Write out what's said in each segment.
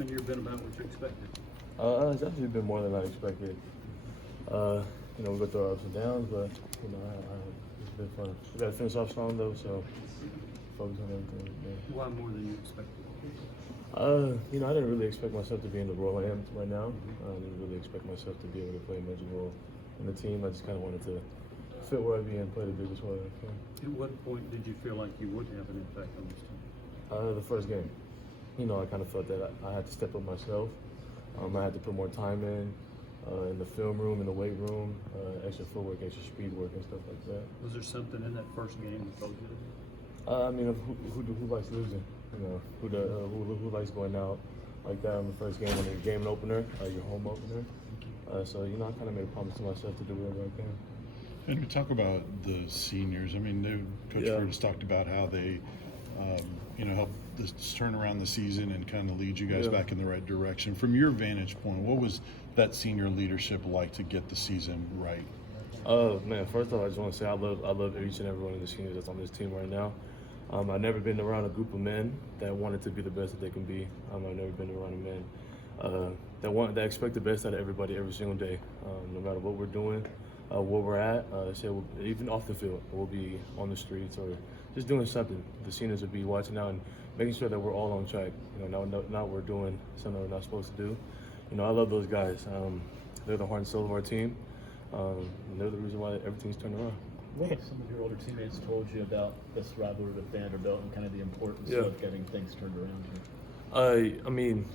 freshman year been about what you expected? It's actually been more than I expected. We go through our ups and downs, but it's been fun. We got to finish off strong though, so focus on everything. Yeah. Why more than you expected? I didn't really expect myself to be in the role I am right now. I didn't really expect myself to be able to play a major role in the team. I just kind of wanted to fit where I'd be and play the biggest role I can. At what point did you feel like you would have an impact on this team? The first game. I kind of felt that I had to step up myself. I had to put more time in the film room, in the weight room, extra footwork, extra speed work, and stuff like that. Was there something in that first game that told you? Who likes losing? Who likes going out like that on the first game when it's game opener, your home opener? So I kind of made a promise to myself to do whatever I can. And we talk about the seniors. I mean, Coach Bird has talked about how they, help this turn around the season and kind of lead you guys back in the right direction. From your vantage point, what was that senior leadership like to get the season right? Man, first off, I just want to say I love each and every one of the seniors that's on this team right now. I've never been around a group of men that wanted to be the best that they can be. I've never been around men that expect the best out of everybody every single day, no matter what we're doing, where we're at. Even off the field, we'll be on the streets or just doing something. The seniors will be watching out and making sure that we're all on track. Not we're doing something we're not supposed to do. I love those guys. They're the heart and soul of our team. And they're the reason why everything's turned around. What have some of your older teammates told you about this rivalry with Vanderbilt and kind of the importance of getting things turned around here? Coming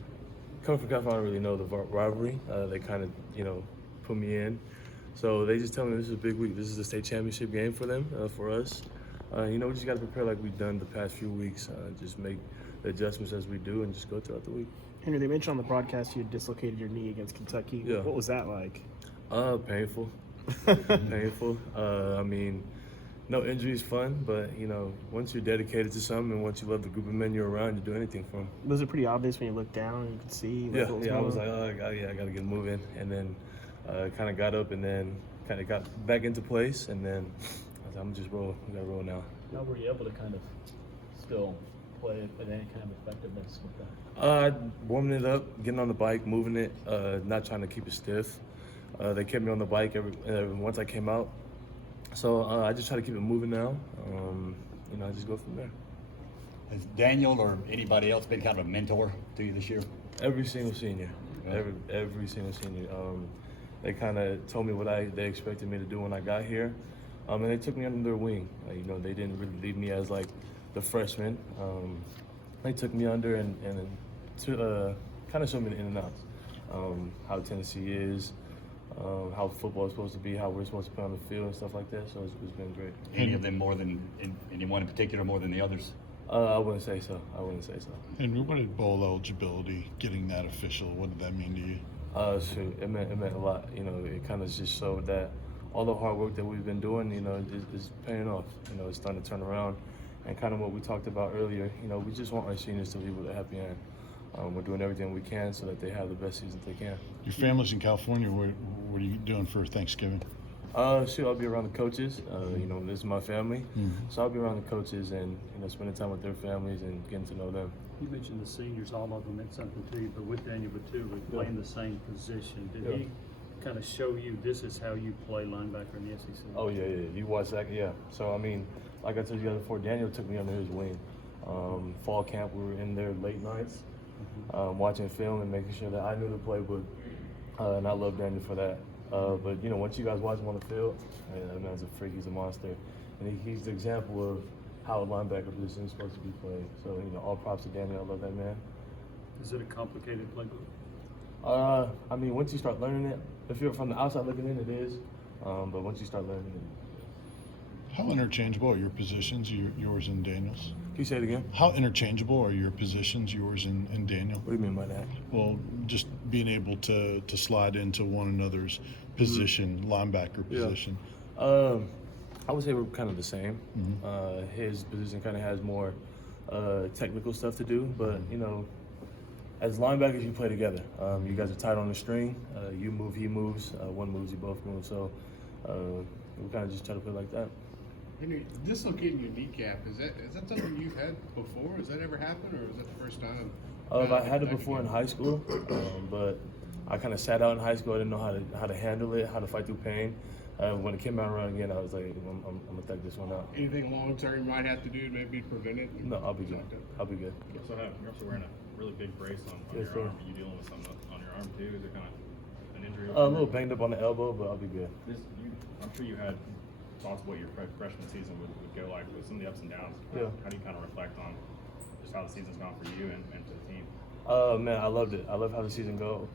from California, I don't really know the rivalry. They kind of, put me in. So they just tell me this is a big week. This is a state championship game for them, for us. We just got to prepare like we've done the past few weeks. Just make the adjustments as we do and just go throughout the week. Henry, they mentioned on the broadcast you had dislocated your knee against Kentucky. Yeah. What was that like? Painful. Painful. No injury is fun, but once you're dedicated to something and once you love the group of men you're around, you do anything for them. Was it pretty obvious when you looked down and you could see? I was like, I got to get moving, and then kind of got up and then kind of got back into place, and then I was like, I'm just roll. We got to roll now. How were you able to kind of still play with any kind of effectiveness with that? Warming it up, getting on the bike, moving it, not trying to keep it stiff. They kept me on the bike once I came out. So I just try to keep it moving now. I just go from there. Has Daniel or anybody else been kind of a mentor to you this year? Every single senior. Yeah. Every single senior. They kind of told me what they expected me to do when I got here. And they took me under their wing. They didn't really leave me as like the freshman. They took me under and to kind of show me the in and outs. How Tennessee is. How football is supposed to be, how we're supposed to play on the field and stuff like that. So it's been great. Any of them anyone in particular more than the others? I wouldn't say so. And what did bowl eligibility, getting that official, what did that mean to you? It meant a lot. It kind of just showed that all the hard work that we've been doing, is paying off. It's starting to turn around. And kind of what we talked about earlier, we just want our seniors to leave with a happy end. We're doing everything we can so that they have the best season they can. Your family's in California. What are you doing for Thanksgiving? I'll be around the coaches. This is my family. Mm-hmm. So I'll be around the coaches and, spending time with their families and getting to know them. You mentioned the seniors, all of them meant something to you, but with Daniel Bituli playing the same position, did he kind of show you this is how you play linebacker in the SEC? Oh, yeah. You watch that, yeah. So, like I told you guys before, Daniel took me under his wing. Fall camp, we were in there late nights. Watching film and making sure that I knew the playbook, and I love Daniel for that. But once you guys watch him on the field, that man's a freak. He's a monster, and he's the example of how a linebacker position is supposed to be played. So all props to Daniel. I love that man. Is it a complicated playbook? Once you start learning it, if you're from the outside looking in, it is. But once you start learning it. How interchangeable are your positions, yours and Daniel's? Can you say it again? How interchangeable are your positions, yours and Daniel? What do you mean by that? Well, just being able to slide into one another's position, linebacker position. I would say we're kind of the same. Mm-hmm. His position kind of has more technical stuff to do, but as linebackers, you play together. You guys are tight on the string. You move, he moves. One moves, you both move. So we kind of just try to play like that. Henry, dislocating your kneecap, is that something you've had before? Has that ever happened, or is that the first time I had it before in high school, but I kind of sat out in high school. I didn't know how to handle it, how to fight through pain. When it came out around again, I was like, I'm gonna take this one out. Anything long term you might have to do to maybe prevent it? No, I'll be good. I'll be good. You're also wearing a really big brace on Yes, your sir. arm. Are you dealing with something on your arm too? Is it kind of an injury? A little banged up on the elbow, but I'll be good. I'm sure you had thoughts of what your freshman season would go like with some of the ups and downs. Yeah. How do you kind of reflect on just how the season's gone for you and to the team? Man, I loved it. I love how the season go.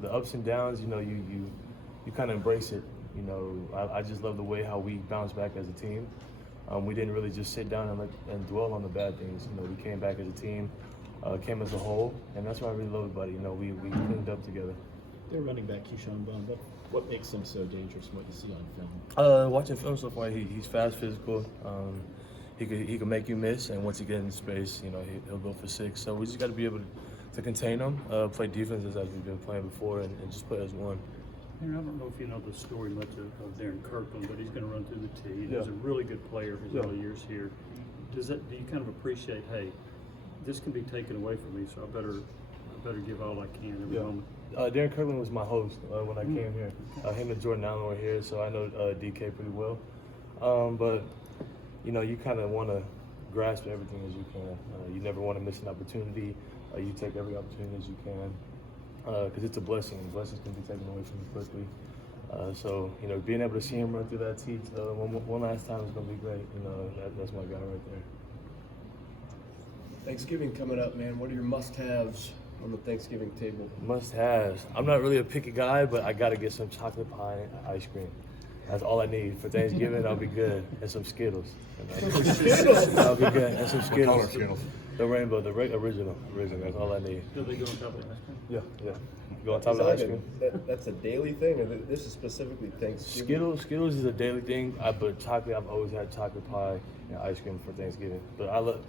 The ups and downs, you kind of embrace it. I just love the way how we bounced back as a team. We didn't really just sit down and dwell on the bad things. We came back as a team, came as a whole, and that's what I really love about it. We cleaned up together. They're running back Keyshawn Bond. What makes him so dangerous from what you see on film? Watching film so far, he's fast, physical. He could make you miss, and once he gets in space, he'll go for 6. So we just got to be able to contain him, play defenses as we've been playing before, and just play as one. I don't know if you know the story much of Darren Kirkland, but he's going to run through the tee. He's a really good player his early years here. Do you kind of appreciate, hey, this can be taken away from me, so I better give all I can every moment? Darren Kirkland was my host when I came here. Him and Jordan Allen were here, so I know DK pretty well. But you kind of want to grasp everything as you can. You never want to miss an opportunity. You take every opportunity as you can. Because it's a blessing. Blessings can be taken away from you quickly. So being able to see him run through that tee one last time is going to be great. That's my guy right there. Thanksgiving coming up, man. What are your must-haves on the Thanksgiving table? Must-haves. I'm not really a picky guy, but I got to get some chocolate pie and ice cream. That's all I need for Thanksgiving. I'll be good, and some Skittles. Skittles. I'll be good, and some What Skittles. color Skittles? The rainbow, the original. That's all I need. Do they go on top of the ice cream? Yeah. Go on top of the ice cream. That's a daily thing, or this is specifically Thanksgiving? Skittles is a daily thing. But chocolate, I've always had chocolate pie and ice cream for Thanksgiving. But I look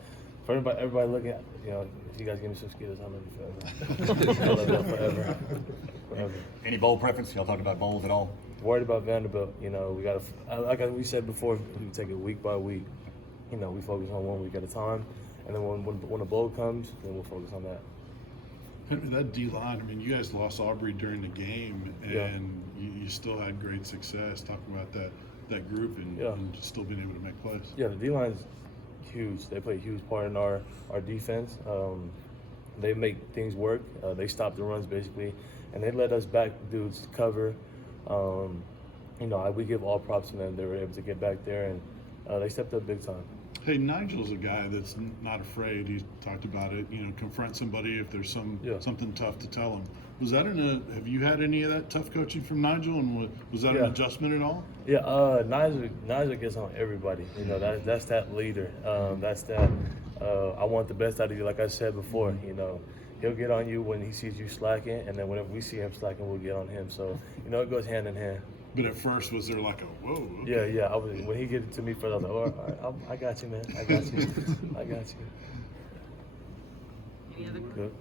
for everybody looking at, if you guys give me some Skittles, I'll love you forever. I love that forever. Any bowl preference? Y'all talked about bowls at all? Worried about Vanderbilt. We got to, like we said before, we take it week by week. We focus on 1 week at a time. And then when a bowl comes, then we'll focus on that. That D-line, I mean, you guys lost Aubrey during the game, and you still had great success. Talking about that group and still being able to make plays. Yeah, the D-line's huge. They play a huge part in our defense. They make things work. They stop the runs, basically, and they let us back dudes cover. We give all props to them. They were able to get back there, and they stepped up big time. Hey, Nigel's a guy that's not afraid. He's talked about it. Confront somebody if there's something tough to tell him. Was that have you had any of that tough coaching from Nigel, and was that an adjustment at all? Yeah, Nigel gets on everybody. That's that leader. That's that. I want the best out of you. Like I said before, he'll get on you when he sees you slacking, and then whenever we see him slacking, we'll get on him. So it goes hand in hand. But at first, was there like a whoa? Okay. Yeah. When he gave it to me first, I was like, all right, I got you, man. I got you. Any other Good.